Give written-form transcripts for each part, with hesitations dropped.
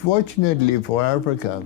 Fortunately for Africa,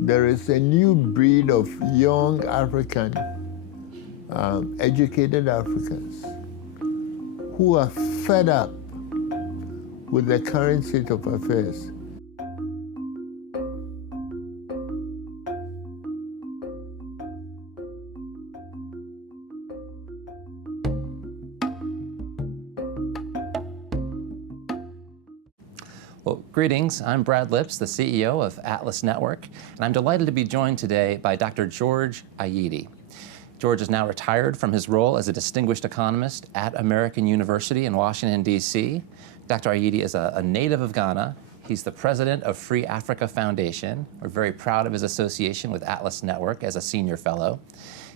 there is a new breed of young African, educated Africans who are fed up with the current state of affairs. Well, greetings. I'm Brad Lipps, the CEO of Atlas Network, and I'm delighted to be joined today by Dr. George Ayittey. George is now retired from his role as a distinguished economist at American University in Washington, D.C. Dr. Ayittey is a native of Ghana. He's the president of Free Africa Foundation. We're very proud of his association with Atlas Network as a senior fellow.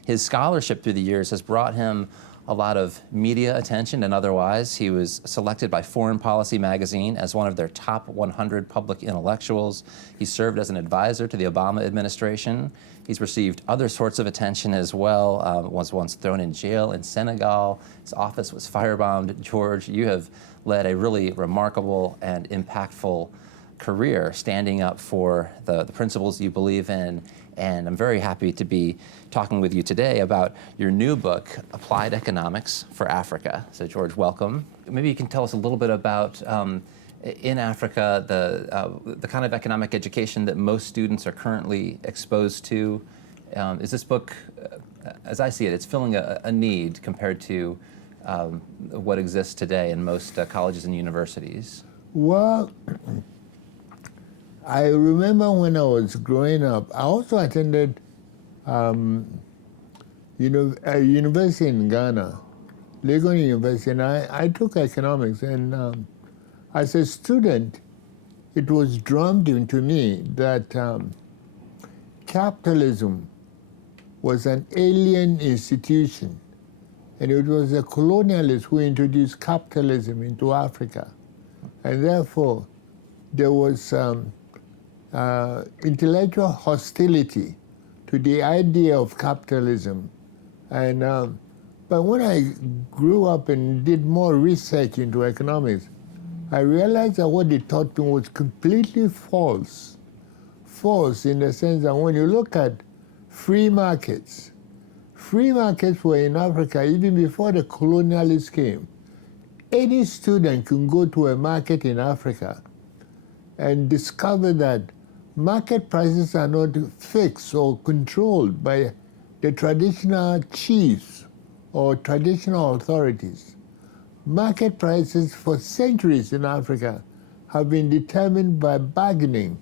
His scholarship through the years has brought him a lot of media attention and otherwise. He was selected by Foreign Policy magazine as one of their top 100 public intellectuals. He served as an advisor to the Obama administration. He's received other sorts of attention as well, was once thrown in jail in Senegal. His office was firebombed. George, you have led a really remarkable and impactful career standing up for the principles you believe in. And I'm very happy to be talking with you today about your new book, Applied Economics for Africa. So George, welcome. Maybe you can tell us a little bit about, in Africa, the kind of economic education that most students are currently exposed to. Is this book, as I see it, it's filling a need compared to what exists today in most colleges and universities? Well, I remember when I was growing up, I also attended a university in Ghana, Legon University, and I took economics. And as a student, it was drummed into me that capitalism was an alien institution, and it was the colonialists who introduced capitalism into Africa. And therefore, there was intellectual hostility to the idea of capitalism. And but when I grew up and did more research into economics, I realized that what they taught me was completely false. False in the sense that when you look at free markets were in Africa even before the colonialists came. Any student can go to a market in Africa and discover that market prices are not fixed or controlled by the traditional chiefs or traditional authorities. Market prices for centuries in Africa have been determined by bargaining.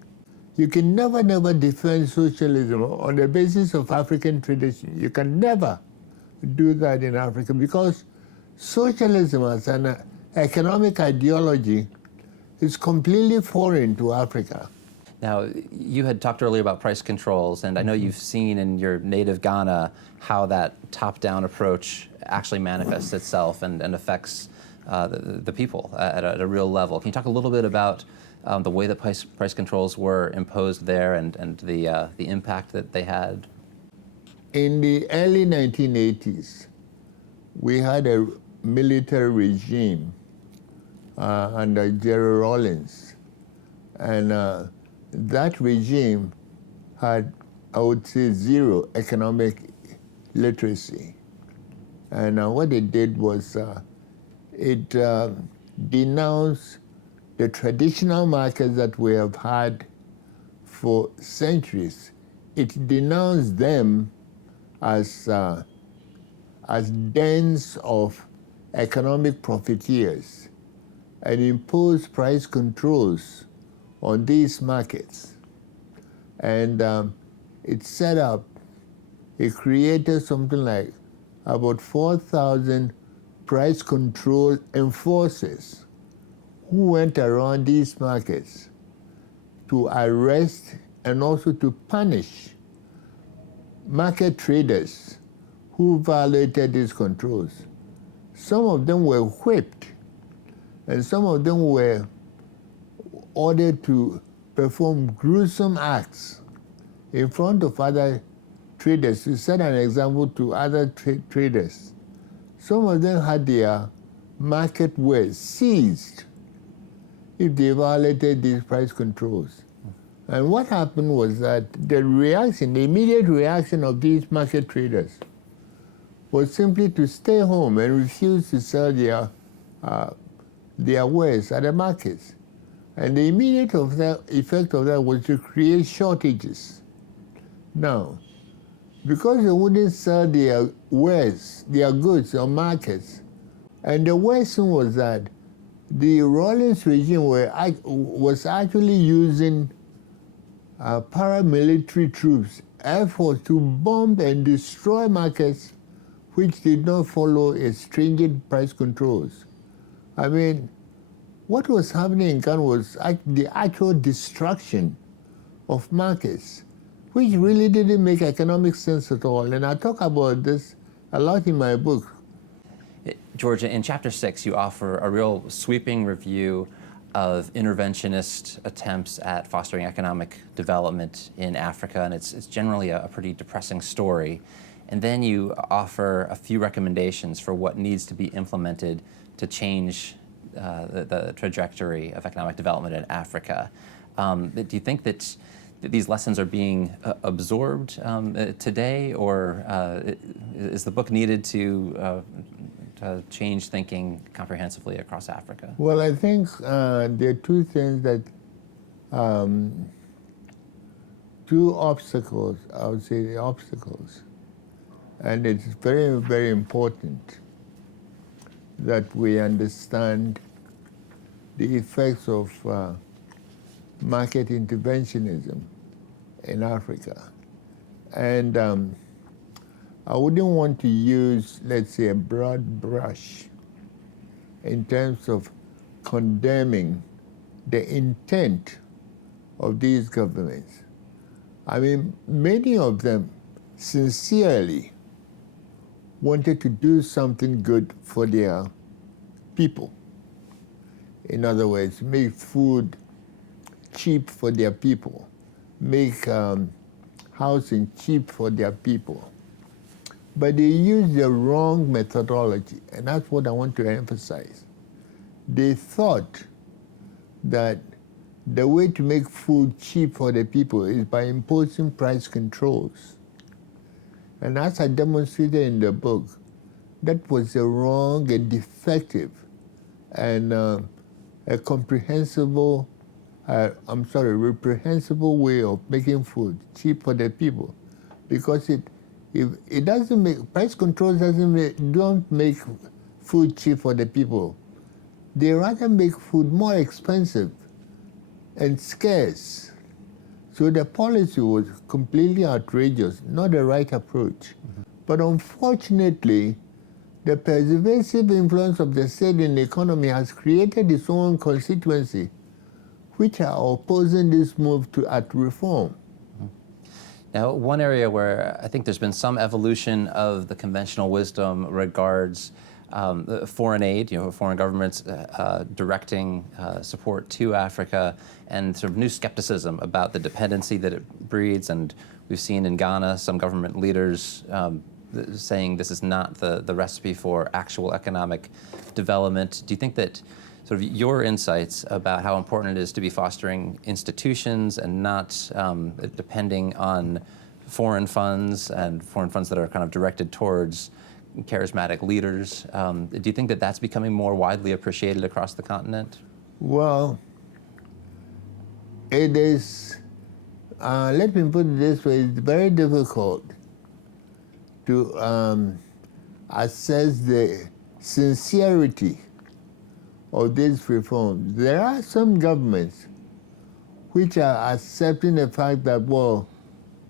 You can never defend socialism on the basis of African tradition. You can never do that in Africa because socialism as an economic ideology is completely foreign to Africa. Now, you had talked earlier about price controls, and I know you've seen in your native Ghana how that top-down approach actually manifests itself and affects the people at a real level. Can you talk a little bit about the way that price controls were imposed there and the impact that they had? In the early 1980s, we had a military regime under Jerry Rawlings, and that regime had, I would say, zero economic literacy. And what it did was it denounced the traditional markets that we have had for centuries. It denounced them as dens of economic profiteers and imposed price controls on these markets. And it set up, it created something like about 4,000 price control enforcers who went around these markets to arrest and also to punish market traders who violated these controls. Some of them were whipped, and some of them were ordered to perform gruesome acts in front of other traders to set an example to other traders. Some of them had their market wares seized. if they violated these price controls. And what happened was that the immediate reaction of these market traders was simply to stay home and refuse to sell their wares at the markets. And the immediate effect of that was to create shortages. Now, because they wouldn't sell their wares, their goods on markets, and the worst thing was that the Rawlings regime was actually using paramilitary troops, Air Force, to bomb and destroy markets which did not follow stringent price controls. I mean, what was happening in Ghana was the actual destruction of markets, which really didn't make economic sense at all. And I talk about this a lot in my book. George, in Chapter 6, you offer a real sweeping review of interventionist attempts at fostering economic development in Africa, and it's generally a pretty depressing story. And then you offer a few recommendations for what needs to be implemented to change the trajectory of economic development in Africa. Do you think that these lessons are being absorbed today, or is the book needed to change thinking comprehensively across Africa? Well, I think there are two things that, two obstacles, I would say the obstacles. And it's very, very important that we understand the effects of market interventionism in Africa. And I wouldn't want to use, let's say, a broad brush in terms of condemning the intent of these governments. I mean, many of them sincerely wanted to do something good for their people. In other words, make food cheap for their people, make housing cheap for their people. But they use the wrong methodology, and that's what I want to emphasize. They thought that the way to make food cheap for the people is by imposing price controls. And as I demonstrated in the book, that was a wrong and defective and a reprehensible way of making food cheap for the people, because it doesn't make, price controls don't make food cheap for the people. They rather make food more expensive and scarce. So the policy was completely outrageous, not the right approach. Mm-hmm. But unfortunately, the pervasive influence of the state in the economy has created its own constituency, which are opposing this move at reform. Now, one area where I think there's been some evolution of the conventional wisdom regards foreign aid, foreign governments directing support to Africa, and sort of new skepticism about the dependency that it breeds. And we've seen in Ghana some government leaders saying this is not the recipe for actual economic development. Do you think that sort of your insights about how important it is to be fostering institutions and not depending on foreign funds and foreign funds that are kind of directed towards charismatic leaders, do you think that that's becoming more widely appreciated across the continent? Well, it is, let me put it this way, it's very difficult to assess the sincerity of these reforms. There are some governments which are accepting the fact that, well,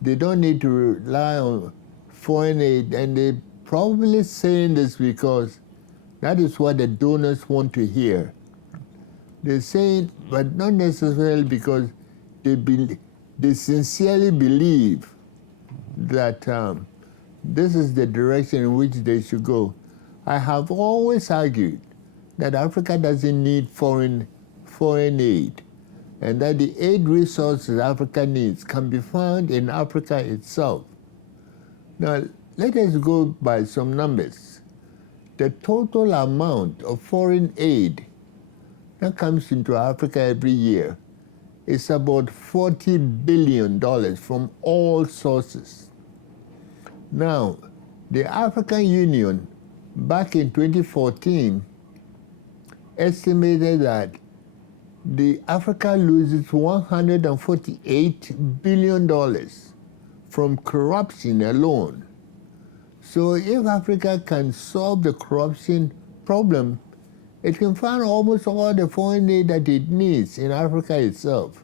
they don't need to rely on foreign aid, and they probably saying this because that is what the donors want to hear. They say it, but not necessarily because they sincerely believe that this is the direction in which they should go. I have always argued that Africa doesn't need foreign aid, and that the aid resources Africa needs can be found in Africa itself. Now, let us go by some numbers. The total amount of foreign aid that comes into Africa every year is about $40 billion from all sources. Now, the African Union, back in 2014, estimated that Africa loses $148 billion from corruption alone. So if Africa can solve the corruption problem, it can fund almost all the foreign aid that it needs in Africa itself.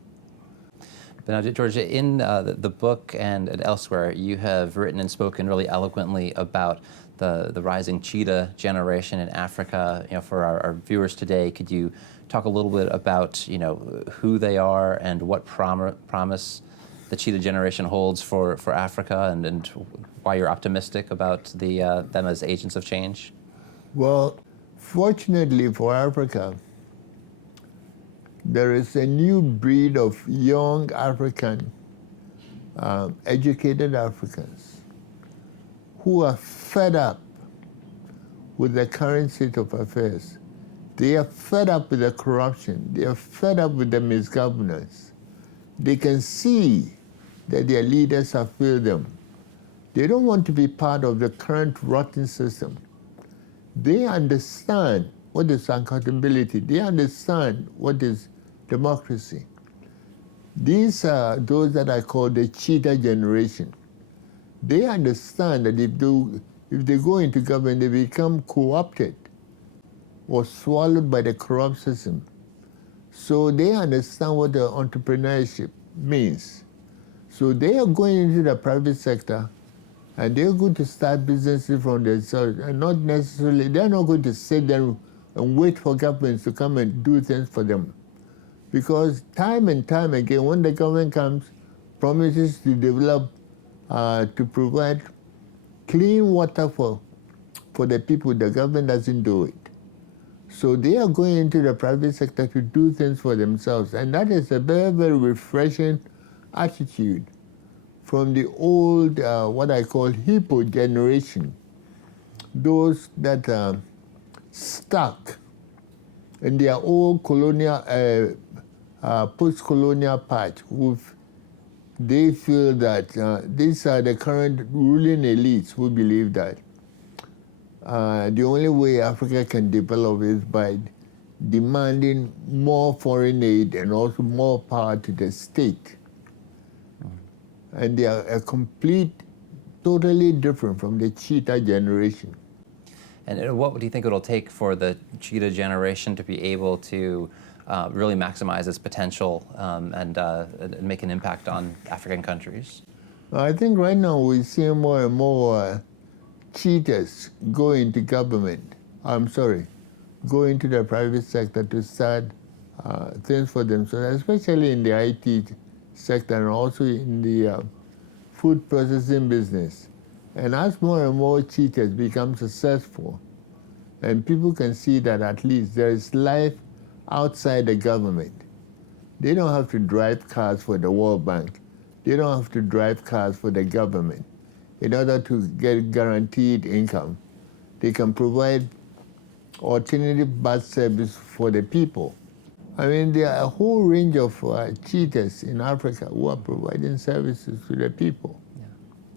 But now, George, in the book and elsewhere, you have written and spoken really eloquently about the rising Cheetah generation in Africa. You know, for our viewers today, could you talk a little bit about who they are and what promise the Cheetah generation holds for Africa, and why you're optimistic about them as agents of change? Well, fortunately for Africa, there is a new breed of young African, educated Africans who are fed up with the current state of affairs. They are fed up with the corruption. They are fed up with the misgovernance. They can see that their leaders have failed them. They don't want to be part of the current rotten system. They understand what is accountability. They understand what is democracy. These are those that I call the Cheetah Generation. They understand that if they go into government, they become co-opted or swallowed by the corrupt system. So they understand what the entrepreneurship means. So they are going into the private sector, and they're going to start businesses from themselves, and not necessarily, they're not going to sit there and wait for governments to come and do things for them. Because time and time again, when the government comes, promises to develop, to provide clean water for the people, the government doesn't do it. So they are going into the private sector to do things for themselves. And that is a very, very refreshing attitude from the old, what I call hippo generation, those that are stuck in their old colonial, post-colonial part. They feel that these are the current ruling elites who believe that the only way Africa can develop is by demanding more foreign aid and also more power to the state. And they are totally different from the Cheetah generation. And what do you think it'll take for the Cheetah generation to be able to really maximize its potential and make an impact on African countries? I think right now we see more and more cheetahs go into government. Go into the private sector to start things for themselves, especially in the IT sector and also in the food processing business. And as more and more cheetahs become successful, and people can see that at least there is life outside the government. They don't have to drive cars for the World Bank. They don't have to drive cars for the government. In order to get guaranteed income, they can provide alternative bus service for the people. I mean, there are a whole range of cheetahs in Africa who are providing services to the people. Yeah,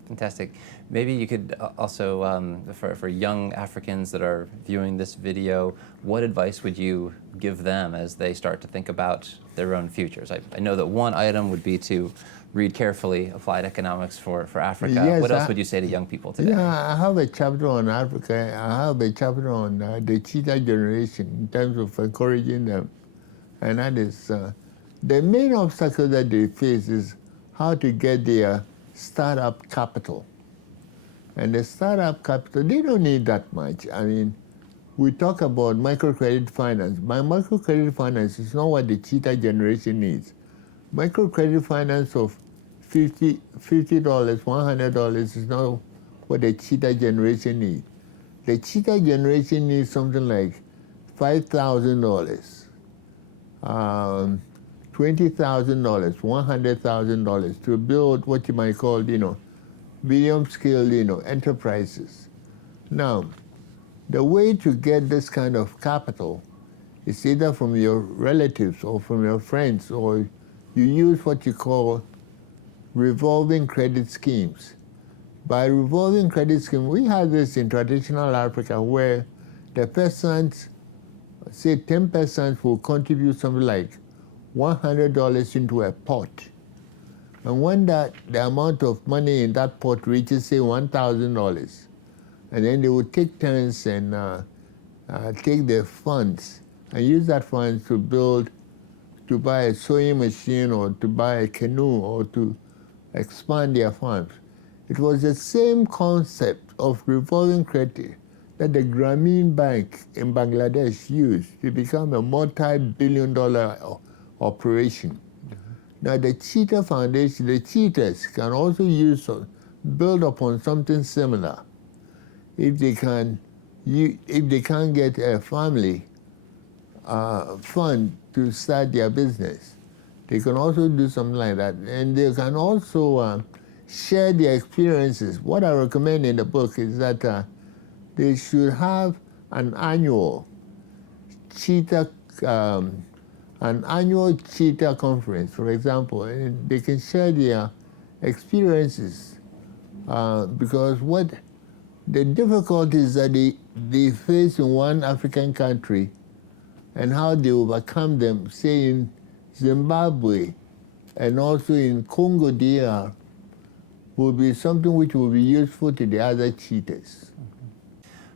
fantastic. Maybe you could also, for young Africans that are viewing this video, what advice would you give them as they start to think about their own futures? I know that one item would be to read carefully Applied Economics for Africa. Yes, what else would you say to young people today? Yeah, I have a chapter on Africa. I have a chapter on the Cheetah Generation in terms of encouraging them. And that is, the main obstacle that they face is how to get their startup capital. And the startup capital, they don't need that much. I mean, we talk about microcredit finance. But microcredit finance is not what the Cheetah Generation needs. Microcredit finance of $50, $100 is not what the Cheetah Generation needs. The Cheetah Generation needs something like $5,000, $20,000, $100,000 to build what you might call, medium-scale, enterprises. Now, the way to get this kind of capital It's either from your relatives or from your friends, or you use what you call revolving credit schemes. By revolving credit scheme, we have this in traditional Africa where the persons, say 10% will contribute something like $100 into a pot. And when the amount of money in that pot reaches, say, $1,000, and then they will take turns and take their funds and use that funds to buy a sewing machine or to buy a canoe or to expand their farms. It was the same concept of revolving credit that the Grameen Bank in Bangladesh used to become a multi-billion-dollar operation. Now the Cheetah Foundation, the Cheetahs, can also build upon something similar. If they can't get a family fund to start their business, they can also do something like that. And they can also share their experiences. What I recommend in the book is that they should have an annual Cheetah conference, for example, and they can share their experiences because what the difficulties that they face in one African country and how they overcome them, say in Zimbabwe and also in Congo DR, will be something which will be useful to the other cheetahs.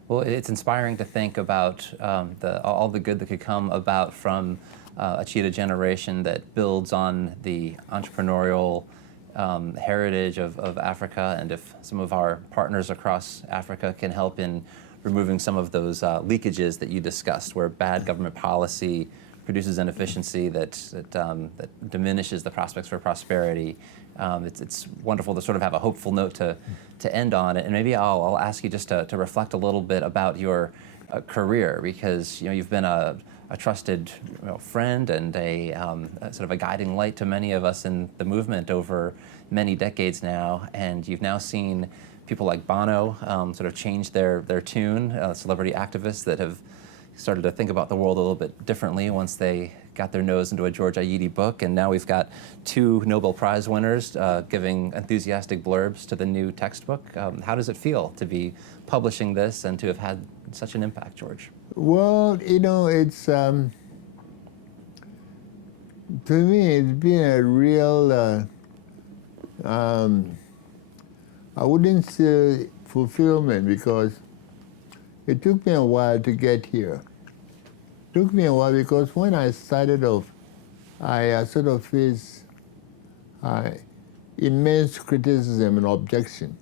Well, it's inspiring to think about all the good that could come about from a Cheetah Generation that builds on the entrepreneurial heritage of Africa, and if some of our partners across Africa can help in removing some of those leakages that you discussed, where bad government policy produces inefficiency that diminishes the prospects for prosperity. It's wonderful to sort of have a hopeful note to end on it. And maybe I'll ask you just to reflect a little bit about your career, because you've been a trusted friend and a sort of a guiding light to many of us in the movement over many decades now. And you've now seen people like Bono sort of change their tune, celebrity activists that have started to think about the world a little bit differently once they got their nose into a George Ayittey book. And now we've got 2 Nobel Prize winners giving enthusiastic blurbs to the new textbook. How does it feel to be publishing this and to have had such an impact, George? Well, it's, to me, it's been a real, I wouldn't say fulfillment, because it took me a while to get here. It took me a while because when I started off, I sort of faced immense criticism and objection.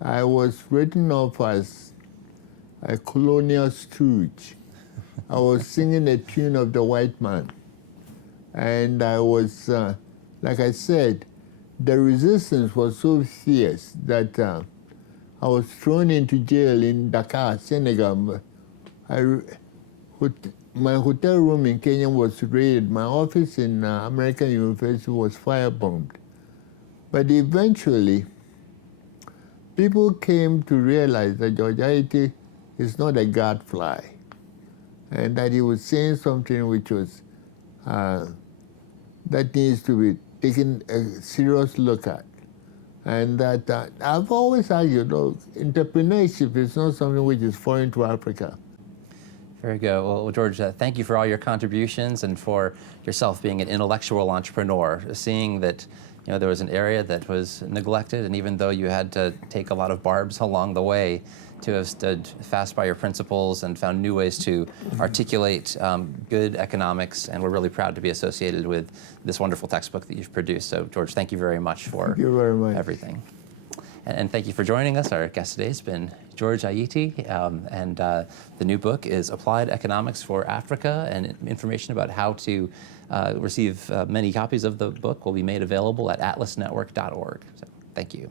I was written off as a colonial stooge. I was singing a tune of the white man. And I was, like I said, the resistance was so fierce that I was thrown into jail in Dakar, Senegal. My hotel room in Kenya was raided. My office in American University was firebombed. But eventually, people came to realize that George Ayittey is not a gadfly, and that he was saying something which was that needs to be taken a serious look at. And that I've always argued, entrepreneurship is not something which is foreign to Africa. Very good. Well, George, thank you for all your contributions and for yourself being an intellectual entrepreneur, seeing that there was an area that was neglected, and even though you had to take a lot of barbs along the way, to have stood fast by your principles and found new ways to articulate good economics, and we're really proud to be associated with this wonderful textbook that you've produced. So, George, thank you very much for everything. And thank you for joining us. Our guest today has been George Ayittey, and the new book is Applied Economics for Africa, and information about how to receive many copies of the book will be made available at atlasnetwork.org. So, thank you.